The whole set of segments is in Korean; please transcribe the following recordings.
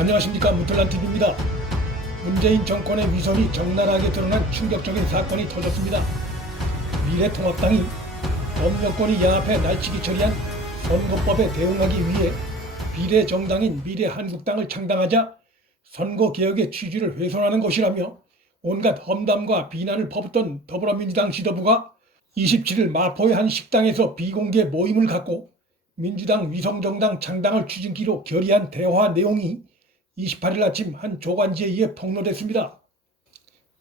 안녕하십니까, 문틀란TV입니다. 문재인 정권의 위선이 적나라하게 드러난 충격적인 사건이 터졌습니다. 미래통합당이 범정권이 야합해 날치기 처리한 선거법에 대응하기 위해 비례정당인 미래한국당을 창당하자 선거개혁의 취지를 훼손하는 것이라며 온갖 험담과 비난을 퍼붓던 더불어민주당 지도부가 27일 마포의 한 식당에서 비공개 모임을 갖고 민주당 위성정당 창당을 추진기로 결의한 대화 내용이 28일 아침 한 조간지에 의해 폭로됐습니다.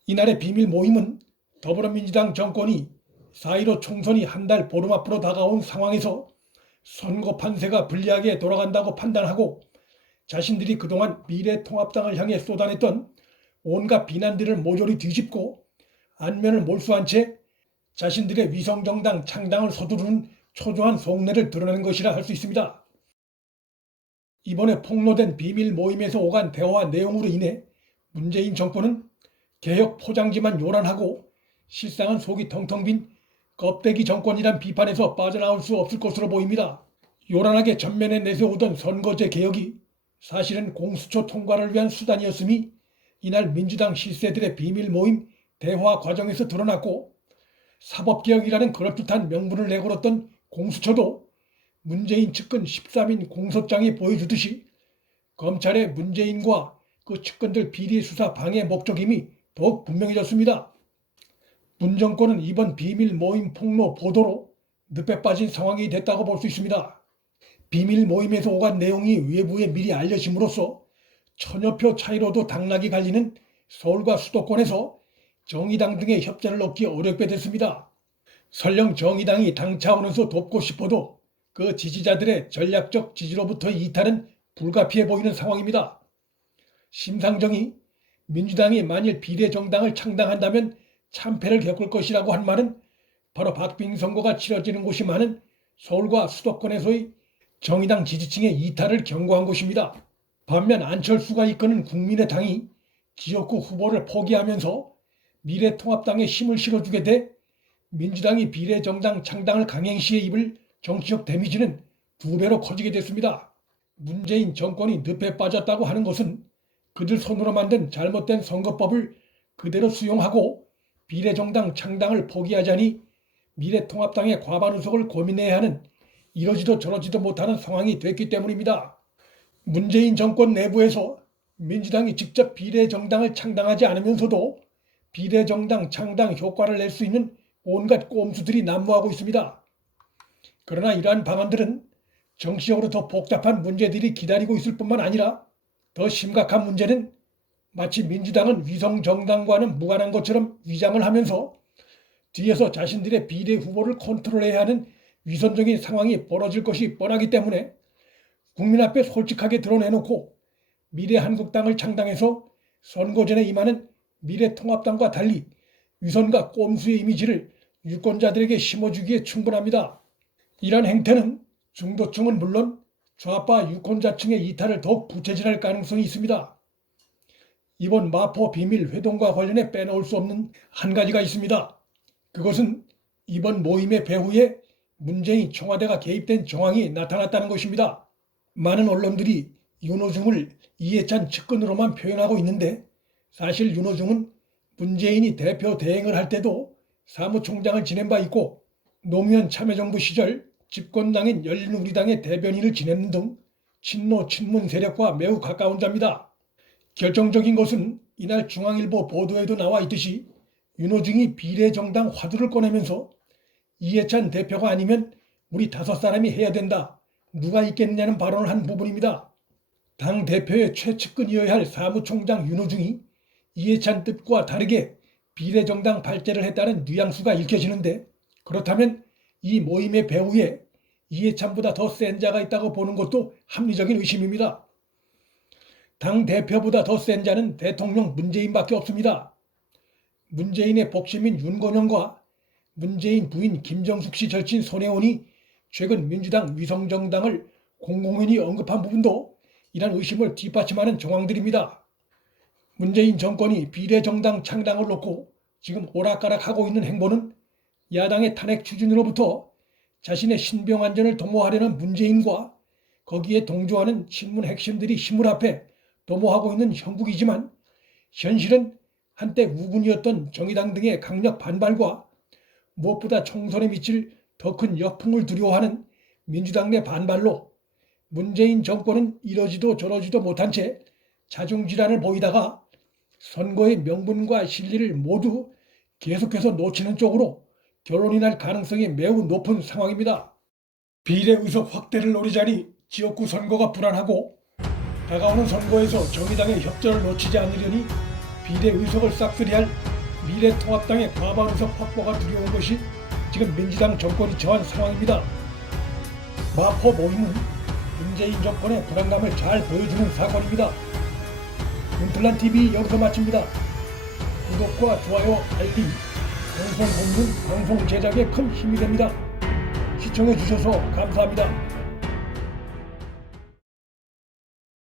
이날의 비밀 모임은 더불어민주당 정권이 4.15 총선이 한 달 보름 앞으로 다가온 상황에서 선거 판세가 불리하게 돌아간다고 판단하고 자신들이 그동안 미래통합당을 향해 쏟아냈던 온갖 비난들을 모조리 뒤집고 안면을 몰수한 채 자신들의 위성정당 창당을 서두르는 초조한 속내를 드러내는 것이라 할 수 있습니다. 이번에 폭로된 비밀 모임에서 오간 대화 내용으로 인해 문재인 정권은 개혁 포장지만 요란하고 실상은 속이 텅텅 빈 껍데기 정권이란 비판에서 빠져나올 수 없을 것으로 보입니다. 요란하게 전면에 내세우던 선거제 개혁이 사실은 공수처 통과를 위한 수단이었음이 이날 민주당 실세들의 비밀 모임 대화 과정에서 드러났고, 사법개혁이라는 그럴듯한 명분을 내걸었던 공수처도 문재인 측근 13인 공소장이 보여주듯이 검찰의 문재인과 그 측근들 비리 수사 방해 목적임이 더욱 분명해졌습니다. 문 정권은 이번 비밀 모임 폭로 보도로 늪에 빠진 상황이 됐다고 볼 수 있습니다. 비밀 모임에서 오간 내용이 외부에 미리 알려짐으로써 천여 표 차이로도 당락이 갈리는 서울과 수도권에서 정의당 등의 협조를 얻기 어렵게 됐습니다. 설령 정의당이 당 차원에서 돕고 싶어도 그 지지자들의 전략적 지지로부터의 이탈은 불가피해 보이는 상황입니다. 심상정이 민주당이 만일 비례정당을 창당한다면 참패를 겪을 것이라고 한 말은 바로 박빙 선거가 치러지는 곳이 많은 서울과 수도권에서의 정의당 지지층의 이탈을 경고한 것입니다. 반면 안철수가 이끄는 국민의당이 지역구 후보를 포기하면서 미래통합당에 힘을 실어주게 돼 민주당이 비례정당 창당을 강행시에 입을 정치적 데미지는 2배로 커지게 됐습니다. 문재인 정권이 늪에 빠졌다고 하는 것은 그들 손으로 만든 잘못된 선거법을 그대로 수용하고 비례정당 창당을 포기하자니 미래통합당의 과반 의석을 고민해야 하는 이러지도 저러지도 못하는 상황이 됐기 때문입니다. 문재인 정권 내부에서 민주당이 직접 비례정당을 창당하지 않으면서도 비례정당 창당 효과를 낼 수 있는 온갖 꼼수들이 난무하고 있습니다. 그러나 이러한 방안들은 정치적으로 더 복잡한 문제들이 기다리고 있을 뿐만 아니라 더 심각한 문제는 마치 민주당은 위성정당과는 무관한 것처럼 위장을 하면서 뒤에서 자신들의 비례 후보를 컨트롤해야 하는 위선적인 상황이 벌어질 것이 뻔하기 때문에 국민 앞에 솔직하게 드러내놓고 미래한국당을 창당해서 선거전에 임하는 미래통합당과 달리 위선과 꼼수의 이미지를 유권자들에게 심어주기에 충분합니다. 이러한 행태는 중도층은 물론 좌파 유권자층의 이탈을 더욱 부채질할 가능성이 있습니다. 이번 마포 비밀 회동과 관련해 빼놓을 수 없는 한 가지가 있습니다. 그것은 이번 모임의 배후에 문재인 청와대가 개입된 정황이 나타났다는 것입니다. 많은 언론들이 윤호중을 이해찬 측근으로만 표현하고 있는데 사실 윤호중은 문재인이 대표 대행을 할 때도 사무총장을 지낸 바 있고 노무현 참여정부 시절 집권당인 열린우리당의 대변인을 지내는 등 친노 친문 세력과 매우 가까운 자입니다. 결정적인 것은 이날 중앙일보 보도에도 나와 있듯이 윤호중이 비례정당 화두를 꺼내면서 이해찬 대표가 아니면 우리 5사람이 해야 된다, 누가 있겠느냐는 발언을 한 부분입니다. 당 대표의 최측근이어야 할 사무총장 윤호중이 이해찬 뜻과 다르게 비례정당 발제를 했다는 뉘앙스가 읽혀지는데, 그렇다면 이 모임의 배후에 이해찬보다 더 센 자가 있다고 보는 것도 합리적인 의심입니다. 당 대표보다 더 센 자는 대통령 문재인밖에 없습니다. 문재인의 복심인 윤건영과 문재인 부인 김정숙 씨 절친 손혜원이 최근 민주당 위성정당을 공공연히 언급한 부분도 이런 의심을 뒷받침하는 정황들입니다. 문재인 정권이 비례정당 창당을 놓고 지금 오락가락하고 있는 행보는 야당의 탄핵 추진으로부터 자신의 신병 안전을 도모하려는 문재인과 거기에 동조하는 친문 핵심들이 힘을 합해 도모하고 있는 형국이지만 현실은 한때 우군이었던 정의당 등의 강력 반발과 무엇보다 총선에 미칠 더 큰 역풍을 두려워하는 민주당 내 반발로 문재인 정권은 이러지도 저러지도 못한 채 자중질환을 보이다가 선거의 명분과 실리를 모두 계속해서 놓치는 쪽으로 결론이 날 가능성이 매우 높은 상황입니다. 비례의석 확대를 노리자니 지역구 선거가 불안하고 다가오는 선거에서 정의당의 협조를 놓치지 않으려니 비례의석을 싹쓸이할 미래통합당의 과반의석 확보가 두려운 것이 지금 민주당 정권이 처한 상황입니다. 마포 모임은 문재인 정권의 불안감을 잘 보여주는 사건입니다. 문틀란TV 여기서 마칩니다. 구독과 좋아요, 알림, 방송 공유는 방송 제작에 큰 힘이 됩니다. 시청해주셔서 감사합니다.